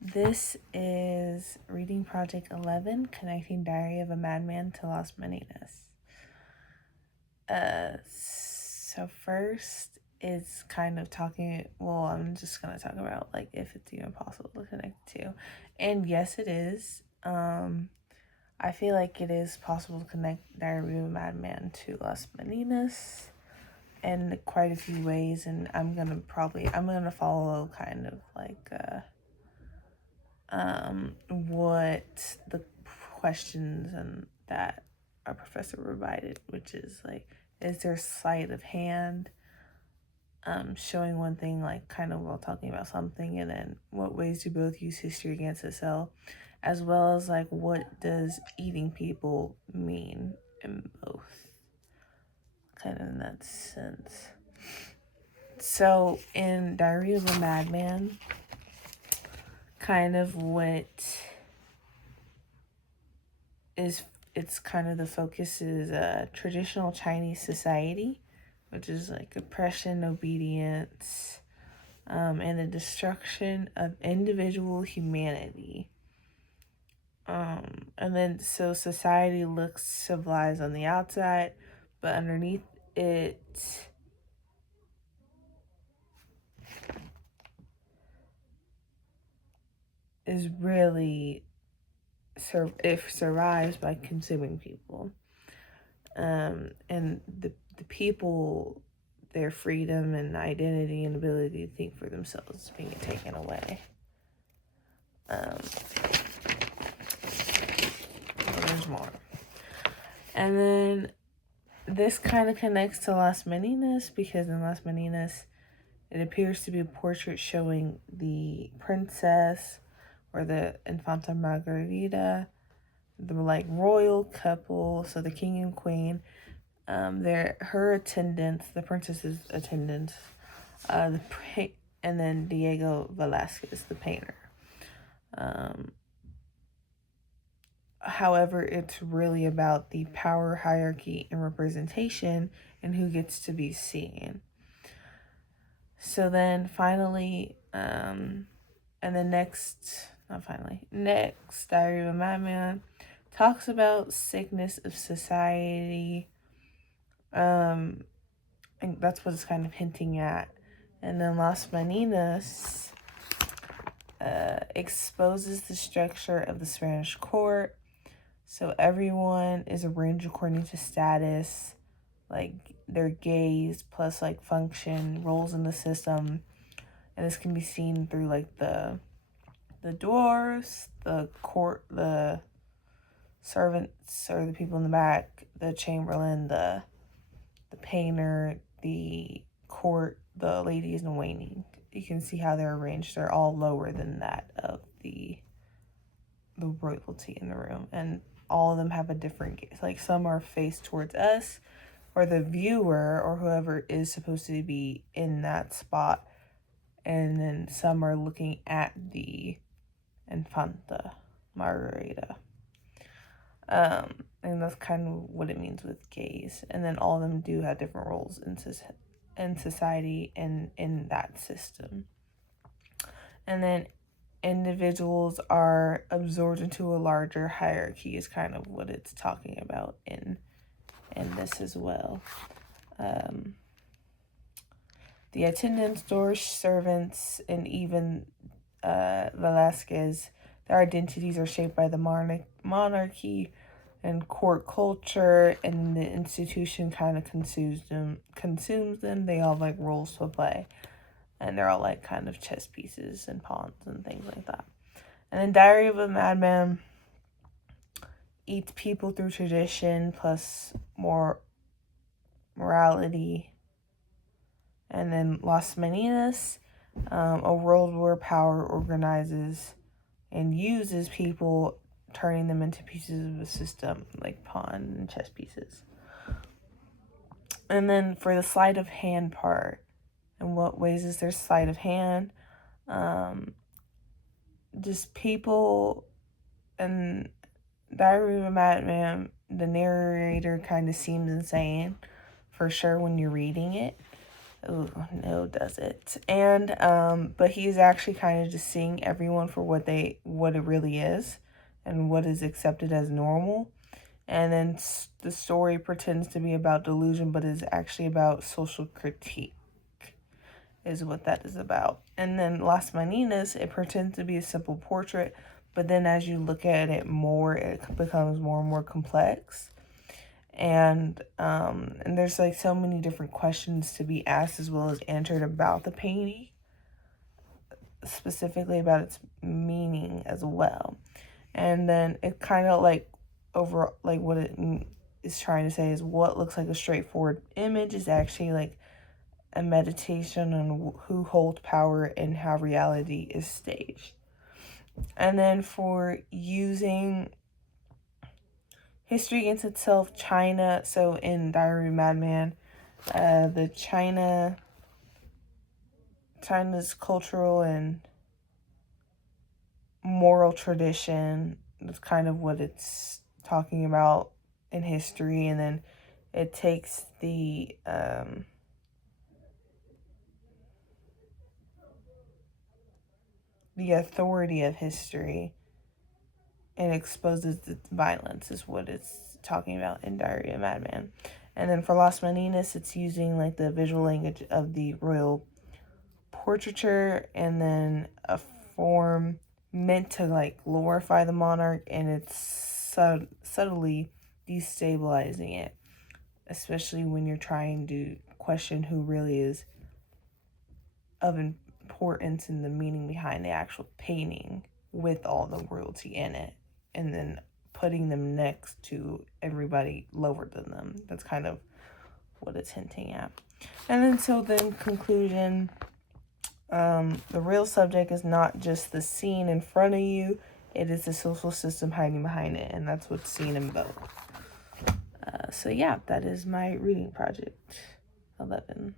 This is Reading Project 11, Connecting Diary of a Madman to Las Meninas. So first it's kind of I'm just going to talk about, like, if it's even possible to connect to. And yes, it is. I feel like it is possible to connect Diary of a Madman to Las Meninas in quite a few ways, and I'm gonna follow kind of like what the questions and that our professor provided, which is like, is there sleight of hand, showing one thing, like kind of while talking about something, and then what ways do both use history against itself, as well as like what does eating people mean in both, kind of in that sense. So in Diary of a Madman, kind of what is it's kind of the focus is traditional Chinese society, which is like oppression, obedience, and the destruction of individual humanity. And then so society looks civilized on the outside, but underneath it is really it survives by consuming people. And the people, their freedom and identity and ability to think for themselves is being taken away. There's more. And then this kind of connects to Las Meninas, because in Las Meninas, it appears to be a portrait showing the princess or the Infanta Margarita, the like royal couple, so the king and queen, her attendants, the princess's attendants, and then Diego Velasquez, the painter. However, it's really about the power hierarchy and representation and who gets to be seen. So then finally, next, Diary of a Madman talks about sickness of society. And that's what it's kind of hinting at. And then Las Meninas exposes the structure of the Spanish court. So everyone is arranged according to status, like their gaze plus like function, roles in the system. And this can be seen through like the dwarves, the court, the servants or the people in the back, the chamberlain, the painter, the court, the ladies in waiting. You can see how they're arranged. They're all lower than that of the royalty in the room, and all of them have a different gaze. Like some are faced towards us, or the viewer, or whoever is supposed to be in that spot, and then some are looking at the Infanta Margarita. And that's kind of what it means with gaze. And then all of them do have different roles in society and in that system. And then individuals are absorbed into a larger hierarchy is kind of what it's talking about in this as well. The attendants, doors, servants, and even Velasquez, their identities are shaped by the monarchy and court culture, and the institution kind of consumes them. They all like roles to play, and they're all like kind of chess pieces and pawns and things like that. And then Diary of a Madman eats people through tradition plus more morality. And then Las Meninas, a world where power organizes and uses people, turning them into pieces of a system, like pawn and chess pieces. And then for the sleight of hand part, in what ways is there sleight of hand? Just people. And Diary of a Madman, the narrator kind of seems insane, for sure, when you're reading it. Oh, no, does it? And, but he's actually kind of just seeing everyone for what it really is and what is accepted as normal. And then the story pretends to be about delusion, but is actually about social critique, is what that is about. And then Las Meninas, it pretends to be a simple portrait, but then as you look at it more, it becomes more and more complex. And there's like so many different questions to be asked as well as answered about the painting, specifically about its meaning as well. And then it kind of like over like what it is trying to say is what looks like a straightforward image is actually like a meditation on who holds power and how reality is staged. And then for using history against itself, China. So in Diary of Madman, the China's cultural and moral tradition. That's kind of what it's talking about in history, and then it takes the authority of history and exposes its violence is what it's talking about in Diary of Madman. And then for Las Meninas, it's using like the visual language of the royal portraiture and then a form meant to like glorify the monarch, and it's subtly destabilizing it, especially when you're trying to question who really is of importance in the meaning behind the actual painting with all the royalty in it, and then putting them next to everybody lower than them. That's kind of what it's hinting at. And then so then conclusion, the real subject is not just the scene in front of you, it is the social system hiding behind it, and that's what's seen in both. So yeah, that is my reading project 11.